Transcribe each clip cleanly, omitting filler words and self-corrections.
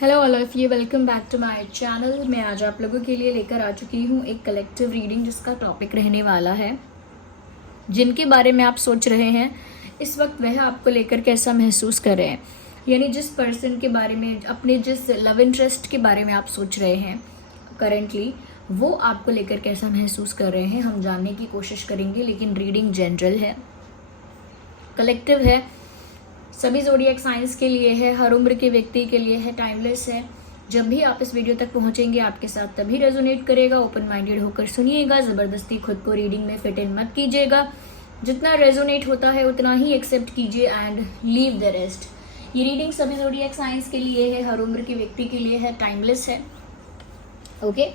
Hello all of you, welcome back to my channel. मैं आज आप लोगों के लिए लेकर आ चुकी हूँ एक कलेक्टिव रीडिंग जिसका टॉपिक रहने वाला है जिनके बारे में आप सोच रहे हैं इस वक्त वह आपको लेकर कैसा महसूस कर रहे हैं। यानी जिस पर्सन के बारे में, अपने जिस लव इंटरेस्ट के बारे में आप सोच रहे हैं करेंटली, वो आपको लेकर कैसा महसूस कर रहे हैं हम जानने की कोशिश करेंगे। लेकिन रीडिंग जनरल है, कलेक्टिव है, सभी ज़ोडिएक साइंस के लिए है, हर उम्र के व्यक्ति के लिए है, टाइमलेस है। जब भी आप इस वीडियो तक पहुंचेंगे आपके साथ तभी रेजोनेट करेगा। ओपन माइंडेड होकर सुनिएगा, ज़बरदस्ती खुद को रीडिंग में फिट इन मत कीजिएगा। जितना रेजोनेट होता है उतना ही एक्सेप्ट कीजिए एंड लीव द रेस्ट। ये रीडिंग सभी ज़ोडिएक साइंस के लिए है, हर उम्र के व्यक्ति के लिए है, टाइमलेस है। ओके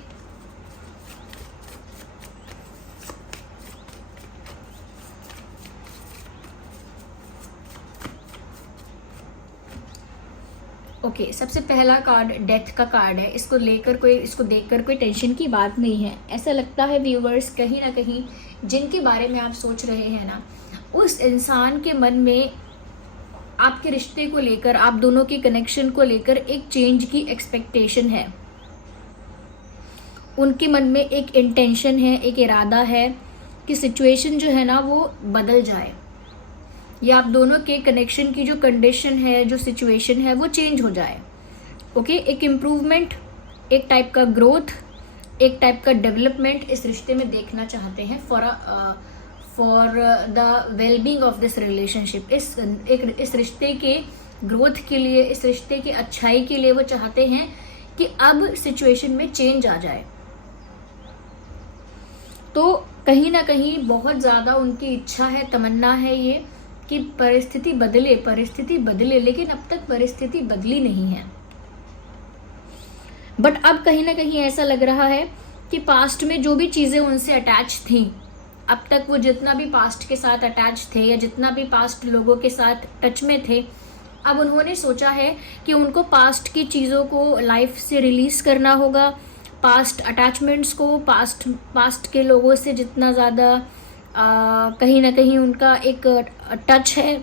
ओके सबसे पहला कार्ड डेथ का कार्ड है। इसको देखकर कोई टेंशन की बात नहीं है। ऐसा लगता है व्यूवर्स, कहीं ना कहीं जिनके बारे में आप सोच रहे हैं ना, उस इंसान के मन में आपके रिश्ते को लेकर, आप दोनों के कनेक्शन को लेकर एक चेंज की एक्सपेक्टेशन है। उनके मन में एक इंटेंशन है, एक इरादा है कि सिचुएशन जो है ना वो बदल जाए, या आप दोनों के कनेक्शन की जो कंडीशन है, जो सिचुएशन है वो चेंज हो जाए। ओके एक इम्प्रूवमेंट, एक टाइप का ग्रोथ, एक टाइप का डेवलपमेंट इस रिश्ते में देखना चाहते हैं for the wellbeing of this relationship. इस रिश्ते के ग्रोथ के लिए, इस रिश्ते की अच्छाई के लिए वो चाहते हैं कि अब सिचुएशन में चेंज आ जाए। तो कहीं ना कहीं बहुत ज़्यादा उनकी इच्छा है, तमन्ना है ये कि परिस्थिति बदले, लेकिन अब तक परिस्थिति बदली नहीं है। बट अब कहीं ना कहीं ऐसा लग रहा है कि पास्ट में जो भी चीज़ें उनसे अटैच थी, अब तक वो जितना भी पास्ट के साथ अटैच थे या जितना भी पास्ट लोगों के साथ टच में थे, अब उन्होंने सोचा है कि उनको पास्ट की चीज़ों को लाइफ से रिलीज करना होगा। पास्ट अटैचमेंट्स को, पास्ट के लोगों से जितना ज़्यादा कहीं ना कहीं उनका एक टच है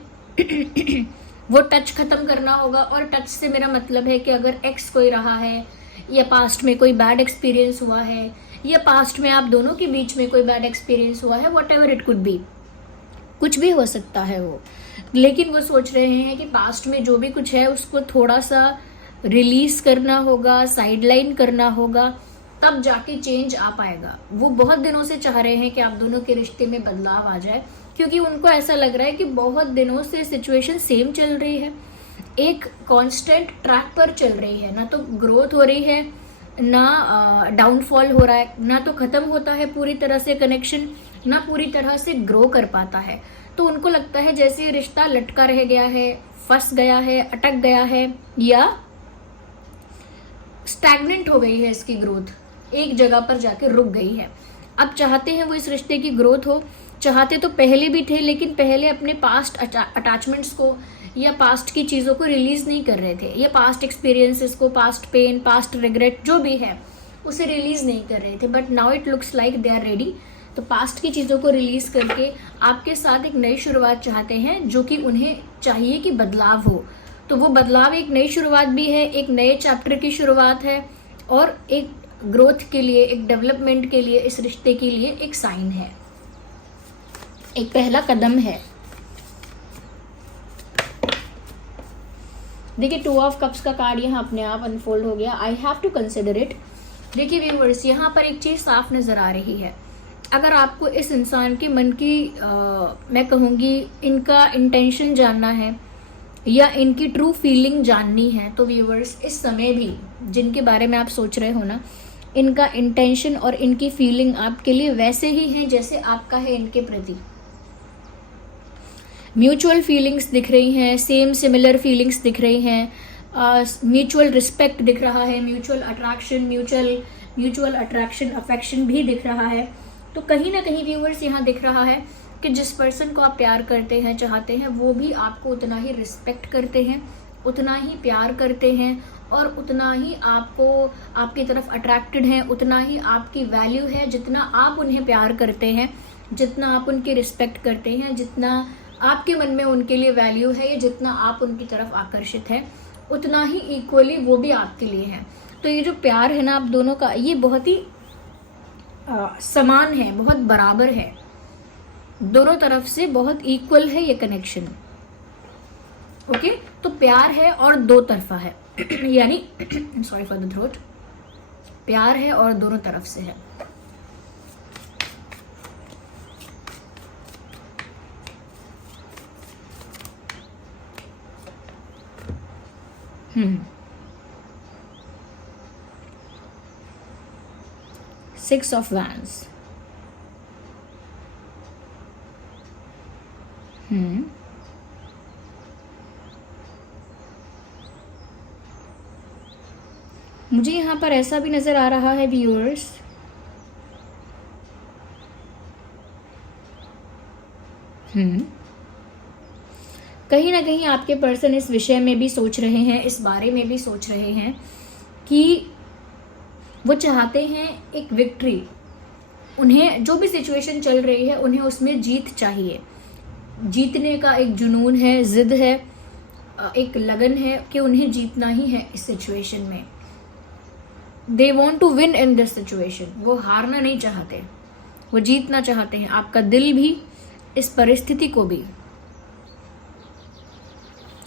वो टच खत्म करना होगा। और टच से मेरा मतलब है कि अगर एक्स कोई रहा है, या पास्ट में कोई बैड एक्सपीरियंस हुआ है, या पास्ट में आप दोनों के बीच में कोई बैड एक्सपीरियंस हुआ है, what ever it could be, कुछ भी हो सकता है वो, लेकिन वो सोच रहे हैं कि पास्ट में जो भी कुछ है उसको थोड़ा सा रिलीज करना होगा, साइडलाइन करना होगा, तब जाके चेंज आ पाएगा। वो बहुत दिनों से चाह रहे हैं कि आप दोनों के रिश्ते में बदलाव आ जाए, क्योंकि उनको ऐसा लग रहा है कि बहुत दिनों से सिचुएशन सेम चल रही है, एक कांस्टेंट ट्रैक पर चल रही है। ना तो ग्रोथ हो रही है, ना डाउनफॉल हो रहा है, ना तो खत्म होता है पूरी तरह से कनेक्शन, ना पूरी तरह से ग्रो कर पाता है। तो उनको लगता है जैसे रिश्ता लटका रह गया है, फंस गया है, अटक गया है, या स्टैग्नेंट हो गई है, इसकी ग्रोथ एक जगह पर जाके रुक गई है। अब चाहते हैं वो इस रिश्ते की ग्रोथ हो। चाहते तो पहले भी थे, लेकिन पहले अपने पास्ट अटैचमेंट्स को या पास्ट की चीज़ों को रिलीज नहीं कर रहे थे, या पास्ट एक्सपीरियंसेस को, पास्ट पेन, पास्ट रिग्रेट जो भी है उसे रिलीज नहीं कर रहे थे। But now it looks like they are ready. तो पास्ट की चीज़ों को रिलीज करके आपके साथ एक नई शुरुआत चाहते हैं, जो कि उन्हें चाहिए कि बदलाव हो। तो वो बदलाव एक नई शुरुआत भी है, एक नए चैप्टर की शुरुआत है, और एक ग्रोथ के लिए, एक डेवलपमेंट के लिए, इस रिश्ते के लिए एक साइन है, एक पहला कदम है। देखिए 2 ऑफ कप्स का कार्ड यहाँ अपने आप अनफोल्ड हो गया। I have to consider it. देखिए व्यूअर्स, यहाँ पर एक चीज साफ नजर आ रही है। अगर आपको इस इंसान के मन की मैं कहूँगी इनका इंटेंशन जानना है, या इनकी ट्रू फीलिंग जाननी है, तो व्यूअर्स इस समय भी जिनके बारे में आप सोच रहे हो ना, इनका इंटेंशन और इनकी फीलिंग आपके लिए वैसे ही है जैसे आपका है इनके प्रति। म्यूचुअल फीलिंग्स दिख रही हैं, सेम सिमिलर फीलिंग्स दिख रही हैं, म्यूचुअल रिस्पेक्ट दिख रहा है, म्यूचुअल अट्रैक्शन, अफेक्शन भी दिख रहा है। तो कहीं ना कहीं व्यूअर्स यहाँ दिख रहा है कि जिस पर्सन को आप प्यार करते हैं, चाहते हैं, वो भी आपको उतना ही रिस्पेक्ट करते हैं, उतना ही प्यार करते हैं, और उतना ही आपको, आपकी तरफ अट्रैक्टेड हैं, उतना ही आपकी वैल्यू है। जितना आप उन्हें प्यार करते हैं, जितना आप उनकी रिस्पेक्ट करते हैं, जितना आपके मन में उनके लिए वैल्यू है, या जितना आप उनकी तरफ आकर्षित है, उतना ही इक्वली वो भी आपके लिए है। तो ये जो प्यार है ना आप दोनों का, ये बहुत ही समान है, बहुत बराबर है, दोनों तरफ से बहुत इक्वल है ये कनेक्शन। ओके, तो प्यार है और दो तरफा है यानी सॉरी फॉर द थ्रोट, प्यार है और दोनों तरफ से है। Six of wands. मुझे यहाँ पर ऐसा भी नजर आ रहा है व्यूअर्स, कहीं ना कहीं आपके पर्सन इस विषय में भी सोच रहे हैं, इस बारे में भी सोच रहे हैं कि वो चाहते हैं एक विक्ट्री। उन्हें जो भी सिचुएशन चल रही है उन्हें उसमें जीत चाहिए, जीतने का एक जुनून है, जिद है, एक लगन है कि उन्हें जीतना ही है इस सिचुएशन में। They want to win in this situation. वो हारना नहीं चाहते, वो जीतना चाहते हैं। आपका दिल भी, इस परिस्थिति को भी,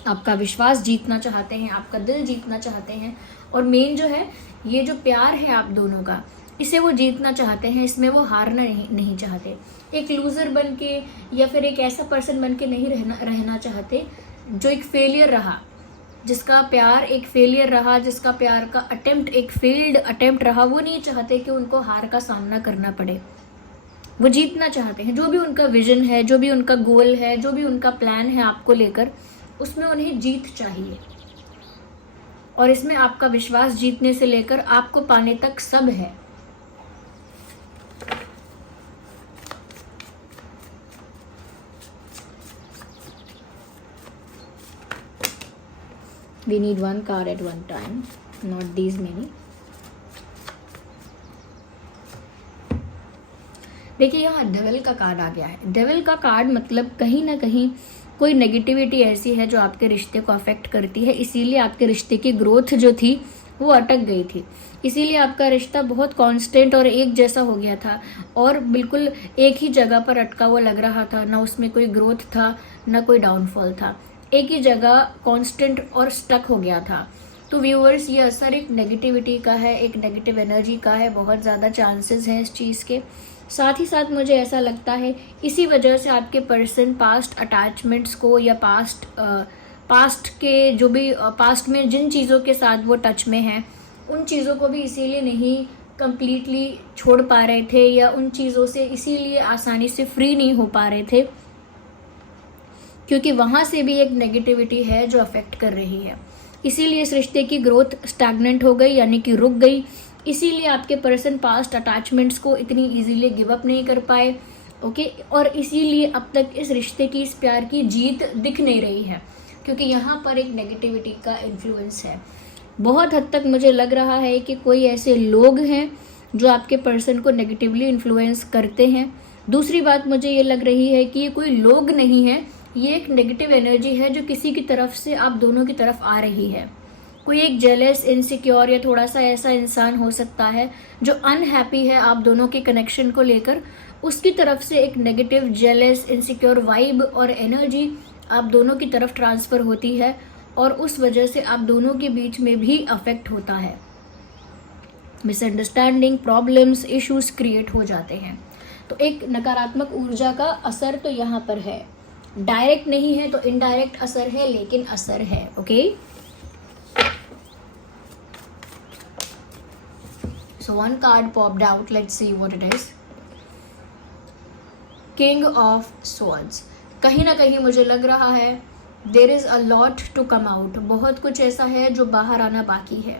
आपका विश्वास जीतना चाहते हैं, आपका दिल जीतना चाहते हैं। और मेन जो है, ये जो प्यार है आप दोनों का, इसे वो जीतना चाहते हैं, इसमें वो हारना नहीं चाहते। एक लूजर बन के या फिर एक ऐसा पर्सन बन के नहीं रहना चाहते जो एक फेलियर रहा, जिसका प्यार एक फेलियर रहा, जिसका प्यार का अटेम्प्ट एक फेल्ड अटेम्प्ट रहा। वो नहीं चाहते कि उनको हार का सामना करना पड़े, वो जीतना चाहते हैं। जो भी उनका विजन है, जो भी उनका गोल है, जो भी उनका प्लान है आपको लेकर, उसमें उन्हें जीत चाहिए। और इसमें आपका विश्वास जीतने से लेकर आपको पाने तक सब है। We need one card at one time, not these many. देखिए यहाँ डेविल का कार्ड आ गया है। डेविल का कार्ड मतलब कहीं ना कहीं कोई नेगेटिविटी ऐसी है जो आपके रिश्ते को अफेक्ट करती है, इसीलिए आपके रिश्ते की ग्रोथ जो थी वो अटक गई थी। इसीलिए आपका रिश्ता बहुत कांस्टेंट और एक जैसा हो गया था और बिल्कुल एक ही जगह पर अटका हुआ लग रहा था। ना उसमें कोई ग्रोथ था, ना कोई डाउनफॉल था, एक ही जगह कांस्टेंट और स्टक हो गया था। तो व्यूअर्स, ये असर एक नेगेटिविटी का है, एक नेगेटिव एनर्जी का है। बहुत ज़्यादा चांसेस हैं इस चीज़ के। साथ ही साथ मुझे ऐसा लगता है इसी वजह से आपके पर्सन पास्ट अटैचमेंट्स को या पास्ट के जो भी पास्ट में जिन चीज़ों के साथ वो टच में हैं, उन चीज़ों को भी इसीलिए नहीं कंप्लीटली छोड़ पा रहे थे या उन चीज़ों से इसीलिए आसानी से फ्री नहीं हो पा रहे थे, क्योंकि वहाँ से भी एक नेगेटिविटी है जो अफेक्ट कर रही है। इसीलिए इस रिश्ते की ग्रोथ स्टैग्नेंट हो गई, यानी कि रुक गई। इसीलिए आपके पर्सन पास्ट अटैचमेंट्स को इतनी इजीली गिव अप नहीं कर पाए। ओके, और इसीलिए अब तक इस रिश्ते की, इस प्यार की जीत दिख नहीं रही है, क्योंकि यहाँ पर एक नेगेटिविटी का इन्फ्लुएंस है। बहुत हद तक मुझे लग रहा है कि कोई ऐसे लोग हैं जो आपके पर्सन को नेगेटिवली इन्फ्लुएंस करते हैं। दूसरी बात मुझे ये लग रही है कि ये कोई लोग नहीं है, ये एक नेगेटिव एनर्जी है जो किसी की तरफ से आप दोनों की तरफ आ रही है। कोई एक जेलस, इनसिक्योर या थोड़ा सा ऐसा इंसान हो सकता है जो अनहैप्पी है आप दोनों के कनेक्शन को लेकर। उसकी तरफ से एक नेगेटिव, जेलस, इनसिक्योर वाइब और एनर्जी आप दोनों की तरफ ट्रांसफ़र होती है और उस वजह से आप दोनों के बीच में भी अफेक्ट होता है। मिसअंडरस्टैंडिंग, प्रॉब्लम्स, इश्यूज क्रिएट हो जाते हैं। तो एक नकारात्मक ऊर्जा का असर तो यहाँ पर है, डायरेक्ट नहीं है तो इनडायरेक्ट असर है, लेकिन असर है। Okay, so one card popped out, let's see what it is. King of swords. कहीं ना कहीं मुझे लग रहा है there is a lot to come out. बहुत कुछ ऐसा है जो बाहर आना बाकी है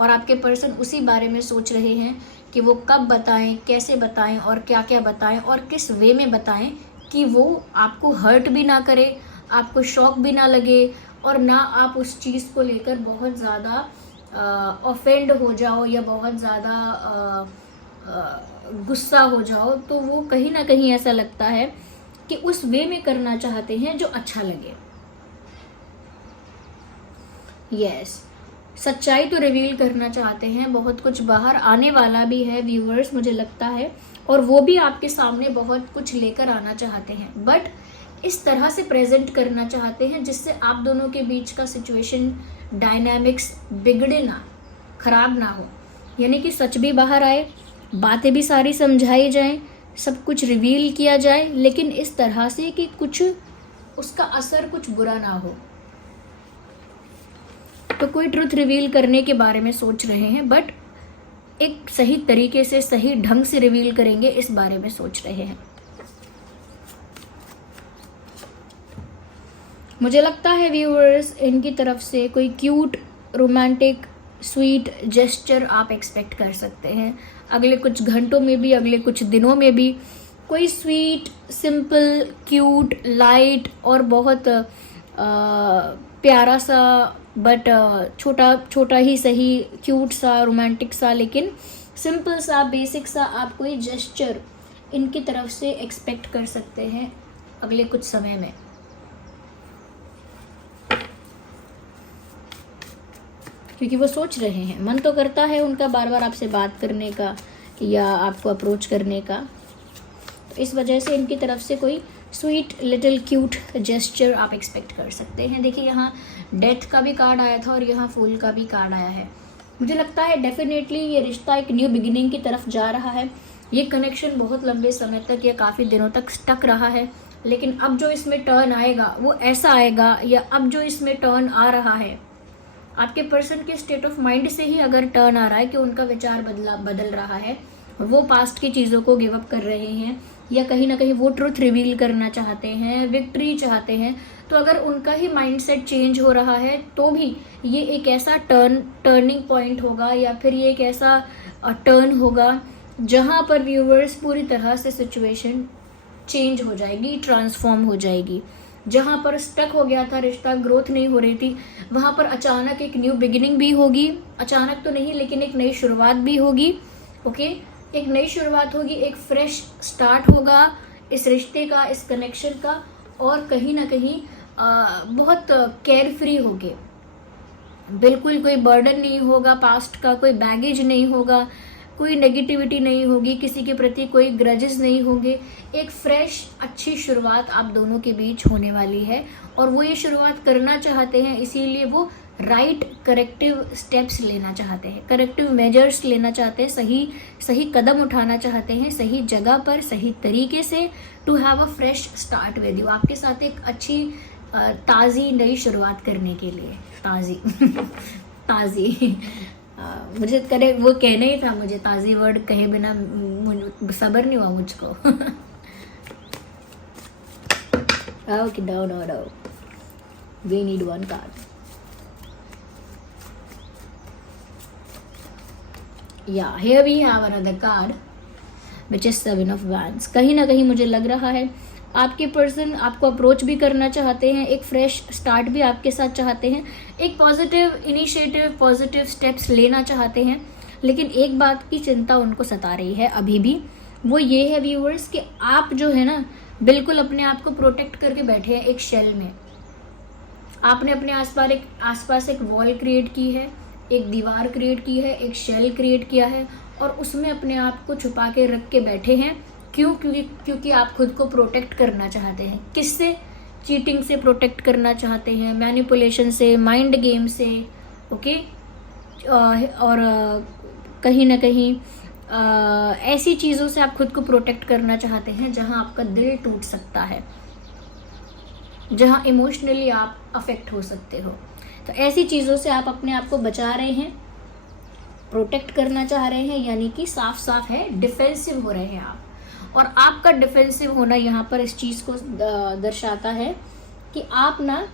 और आपके पर्सन उसी बारे में सोच रहे हैं कि वो कब बताएं, कैसे बताएं और क्या क्या बताएं और किस वे में बताएं कि वो आपको हर्ट भी ना करे, आपको शॉक भी ना लगे और ना आप उस चीज़ को लेकर बहुत ज़्यादा ऑफेंड हो जाओ या बहुत ज़्यादा गुस्सा हो जाओ। तो वो कहीं ना कहीं ऐसा लगता है कि उस वे में करना चाहते हैं जो अच्छा लगे। यस, सच्चाई तो रिवील करना चाहते हैं, बहुत कुछ बाहर आने वाला भी है व्यूअर्स मुझे लगता है, और वो भी आपके सामने बहुत कुछ लेकर आना चाहते हैं, बट इस तरह से प्रेजेंट करना चाहते हैं जिससे आप दोनों के बीच का सिचुएशन डायनामिक्स बिगड़े ना, खराब ना हो। यानी कि सच भी बाहर आए, बातें भी सारी समझाई जाएं, सब कुछ रिवील किया जाए, लेकिन इस तरह से कि कुछ उसका असर कुछ बुरा ना हो। तो कोई ट्रुथ रिवील करने के बारे में सोच रहे हैं, बट एक सही तरीके से, सही ढंग से रिवील करेंगे इस बारे में सोच रहे हैं। मुझे लगता है व्यूअर्स इनकी तरफ से कोई क्यूट, रोमांटिक, स्वीट जेस्चर आप एक्सपेक्ट कर सकते हैं अगले कुछ घंटों में भी, अगले कुछ दिनों में भी। कोई स्वीट, सिंपल, क्यूट, लाइट और बहुत प्यारा सा, बट छोटा छोटा ही सही, क्यूट सा, रोमांटिक सा, लेकिन सिंपल सा, बेसिक सा आप कोई जेस्चर इनकी तरफ से एक्सपेक्ट कर सकते हैं अगले कुछ समय में। क्योंकि वो सोच रहे हैं, मन तो करता है उनका बार बार आपसे बात करने का या आपको अप्रोच करने का, तो इस वजह से इनकी तरफ से कोई स्वीट लिटिल क्यूट जेस्चर आप एक्सपेक्ट कर सकते हैं। देखिए यहाँ डेथ का भी कार्ड आया था और यहाँ फूल का भी कार्ड आया है। मुझे लगता है डेफिनेटली ये रिश्ता एक न्यू बिगिनिंग की तरफ जा रहा है। ये कनेक्शन बहुत लंबे समय तक या काफ़ी दिनों तक स्टक रहा है, लेकिन अब जो इसमें टर्न आएगा वो ऐसा आएगा, या अब जो इसमें टर्न आ रहा है आपके पर्सन के स्टेट ऑफ माइंड से ही अगर टर्न आ रहा है कि उनका विचार बदल रहा है, वो पास्ट की चीज़ों को गिव अप कर रहे हैं, या कहीं ना कहीं वो ट्रुथ रिवील करना चाहते हैं, विक्ट्री चाहते हैं, तो अगर उनका ही माइंडसेट चेंज हो रहा है तो भी ये एक ऐसा टर्निंग पॉइंट होगा, या फिर ये एक ऐसा टर्न होगा जहाँ पर व्यूवर्स पूरी तरह से सिचुएशन चेंज हो जाएगी, ट्रांसफॉर्म हो जाएगी। जहाँ पर स्टक हो गया था रिश्ता, ग्रोथ नहीं हो रही थी, वहाँ पर अचानक एक न्यू बिगिनिंग भी होगी। अचानक तो नहीं, लेकिन एक नई शुरुआत भी होगी। ओके, एक नई शुरुआत होगी, एक फ्रेश स्टार्ट होगा इस रिश्ते का, इस कनेक्शन का, और कहीं ना कहीं बहुत केयर फ्री होगे। बिल्कुल कोई बर्डन नहीं होगा पास्ट का, कोई बैगेज नहीं होगा, कोई नेगेटिविटी नहीं होगी, किसी के प्रति कोई ग्रजेस नहीं होंगे। एक फ्रेश अच्छी शुरुआत आप दोनों के बीच होने वाली है, और वो ये शुरुआत करना चाहते हैं, इसीलिए वो राइट करेक्टिव स्टेप्स लेना चाहते हैं, करेक्टिव मेजर्स लेना चाहते हैं, सही कदम उठाना चाहते हैं, सही जगह पर, सही तरीके से, to have a fresh start with you, आपके साथ एक अच्छी ताज़ी नई शुरुआत करने के लिए। ताज़ी मुझे करे वो कहना ही था, मुझे ताज़ी वर्ड कहे बिना सब्र नहीं हुआ मुझको। Okay, no. We need one card. Yeah, here we have another card, which is 7 of Wands. कहीं ना कहीं मुझे लग रहा है आपके पर्सन आपको अप्रोच भी करना चाहते हैं, एक फ्रेश स्टार्ट भी आपके साथ चाहते हैं, एक पॉजिटिव इनिशिएटिव, पॉजिटिव स्टेप्स लेना चाहते हैं, लेकिन एक बात की चिंता उनको सता रही है अभी भी, वो ये है व्यूअर्स कि आप जो है ना बिल्कुल अपने आप को प्रोटेक्ट करके बैठे हैं एक शेल में। आपने अपने आसपास एक वॉल क्रिएट की है, एक दीवार क्रिएट की है, एक शेल क्रिएट किया है, और उसमें अपने आप को छुपा के रख के बैठे हैं। क्यों? क्योंकि आप खुद को प्रोटेक्ट करना चाहते हैं। किससे? चीटिंग से प्रोटेक्ट करना चाहते हैं, मैनिपुलेशन से, माइंड गेम से, ओके, और कहीं ना कहीं ऐसी चीज़ों से आप खुद को प्रोटेक्ट करना चाहते हैं जहां आपका दिल टूट सकता है, जहां इमोशनली आप अफेक्ट हो सकते हो। तो ऐसी चीज़ों से आप अपने आप को बचा रहे हैं, प्रोटेक्ट करना चाह रहे हैं, यानी कि साफ साफ है डिफेंसिव हो रहे हैं आप। और आपका डिफेंसिव होना यहाँ पर इस चीज़ को दर्शाता है कि आप ना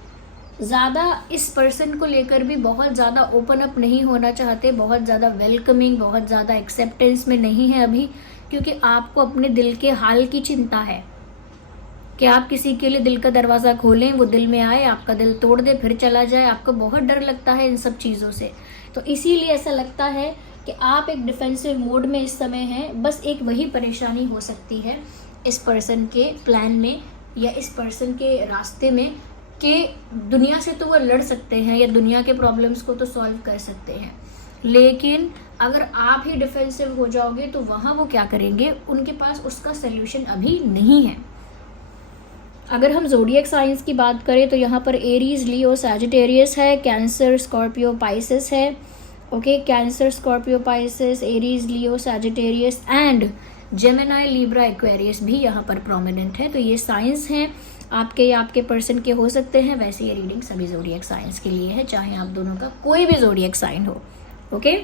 ज़्यादा इस पर्सन को लेकर भी बहुत ज़्यादा ओपन अप नहीं होना चाहते, बहुत ज़्यादा वेलकमिंग, बहुत ज़्यादा एक्सेप्टेंस में नहीं है अभी, क्योंकि आपको अपने दिल के हाल की चिंता है कि आप किसी के लिए दिल का दरवाज़ा खोलें, वो दिल में आए, आपका दिल तोड़ दे, फिर चला जाए। आपको बहुत डर लगता है इन सब चीज़ों से, तो इसीलिए ऐसा लगता है कि आप एक डिफेंसिव मोड में इस समय हैं। बस एक वही परेशानी हो सकती है इस पर्सन के प्लान में या इस पर्सन के रास्ते में, कि दुनिया से तो वो लड़ सकते हैं या दुनिया के प्रॉब्लम्स को तो सॉल्व कर सकते हैं, लेकिन अगर आप ही डिफेंसिव हो जाओगे तो वहाँ वो क्या करेंगे, उनके पास उसका सल्यूशन अभी नहीं है। अगर हम ज़ोडिएक साइंस की बात करें तो यहाँ पर एरीज, लियो, सैजिटेरियस है, कैंसर, स्कॉर्पियो, पाइसेस है। Okay, cancer, Scorpio, Pisces, Aries, Leo, Sagittarius and Gemini, Libra, Aquarius भी यहाँ पर प्रोमिनेंट है। तो ये साइंस हैं आपके या आपके पर्सन के हो सकते हैं। वैसे ये रीडिंग सभी ज़ोडिएक साइंस के लिए है, चाहे आप दोनों का कोई भी ज़ोडिएक साइन हो। ओके,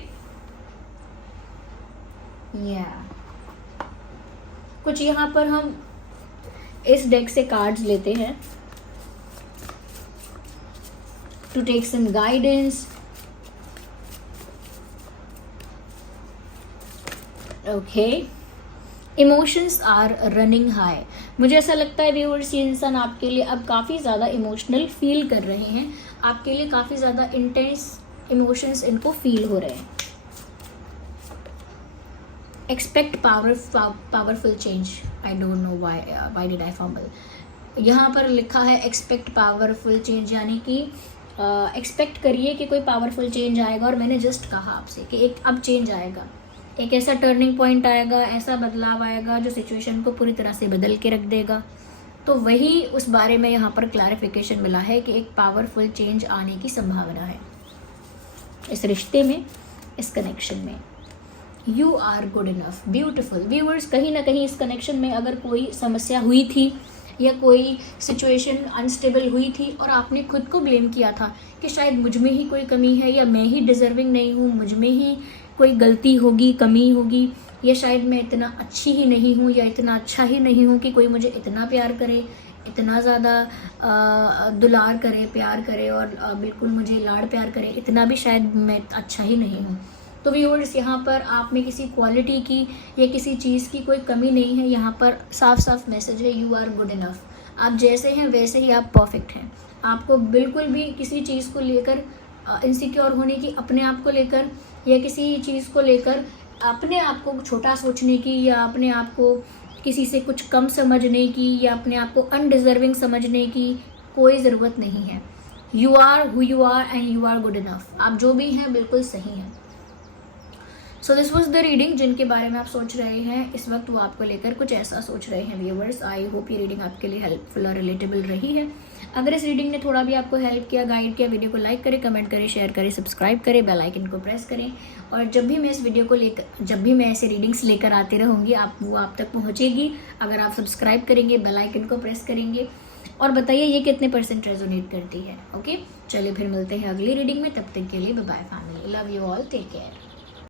कुछ यहाँ पर हम इस डेक से कार्ड्स लेते हैं to take some guidance. Okay, emotions are running high. मुझे ऐसा लगता है व्यूअर्स, ये इंसान आपके लिए अब काफ़ी ज़्यादा इमोशनल फील कर रहे हैं, आपके लिए काफ़ी ज़्यादा इंटेंस इमोशंस इनको फील हो रहे हैं। Expect powerful change. I don't know why did I fumble. यहाँ पर लिखा है एक्सपेक्ट पावरफुल चेंज, यानी कि एक्सपेक्ट करिए कि कोई पावरफुल चेंज आएगा। और मैंने जस्ट कहा आपसे कि एक अब चेंज आएगा, एक ऐसा टर्निंग पॉइंट आएगा, ऐसा बदलाव आएगा जो सिचुएशन को पूरी तरह से बदल के रख देगा। तो वही उस बारे में यहाँ पर क्लैरिफिकेशन मिला है कि एक पावरफुल चेंज आने की संभावना है इस रिश्ते में, इस कनेक्शन में। You are good enough, beautiful. Viewers, कहीं ना कहीं इस कनेक्शन में अगर कोई समस्या हुई थी या कोई सिचुएशन अनस्टेबल हुई थी और आपने खुद को ब्लेम किया था कि शायद मुझ में ही कोई कमी है, या मैं ही डिजर्विंग नहीं हूँ, मुझ में ही कोई गलती होगी, कमी होगी, या शायद मैं इतना अच्छी ही नहीं हूँ या इतना अच्छा ही नहीं हूँ कि कोई मुझे इतना प्यार करे, इतना ज़्यादा दुलार करे, प्यार करे और बिल्कुल मुझे लाड़ प्यार करे, इतना भी शायद मैं अच्छा ही नहीं हूँ। तो व्यूअर्स, यहाँ पर आप में किसी क्वालिटी की या किसी चीज़ की कोई कमी नहीं है। यहाँ पर साफ साफ मैसेज है, यू आर गुड इनफ। आप जैसे हैं वैसे ही आप परफेक्ट हैं। आपको बिल्कुल भी किसी चीज़ को लेकर इनसिक्योर होने की, अपने आप को लेकर या किसी चीज़ को लेकर अपने आप को छोटा सोचने की, या अपने आप को किसी से कुछ कम समझने की, या अपने आप को अनडिजर्विंग समझने की कोई ज़रूरत नहीं है। You are who you are and you are good enough. आप जो भी हैं बिल्कुल सही हैं। So this was the reading. जिनके बारे में आप सोच रहे हैं इस वक्त, वो आपको लेकर कुछ ऐसा सोच रहे हैं व्यूअर्स। आई होप ये रीडिंग आपके लिए हेल्पफुल और रिलेटेबल रही है। अगर इस रीडिंग ने थोड़ा भी आपको हेल्प किया, गाइड किया, वीडियो को लाइक करें, कमेंट करें, शेयर करें, सब्सक्राइब करें, बेल आइकन को प्रेस करें। और जब भी मैं इस वीडियो को लेकर, जब भी मैं ऐसे रीडिंग्स लेकर आती रहूँगी, वो आप तक पहुँचेगी अगर आप सब्सक्राइब करेंगे, बेल आइकन को प्रेस करेंगे। और बताइए ये कितने % रेजोनेट करती है। ओके, चलिए फिर मिलते हैं अगली रीडिंग में। तब तक के लिए bye bye family, love you all, take care.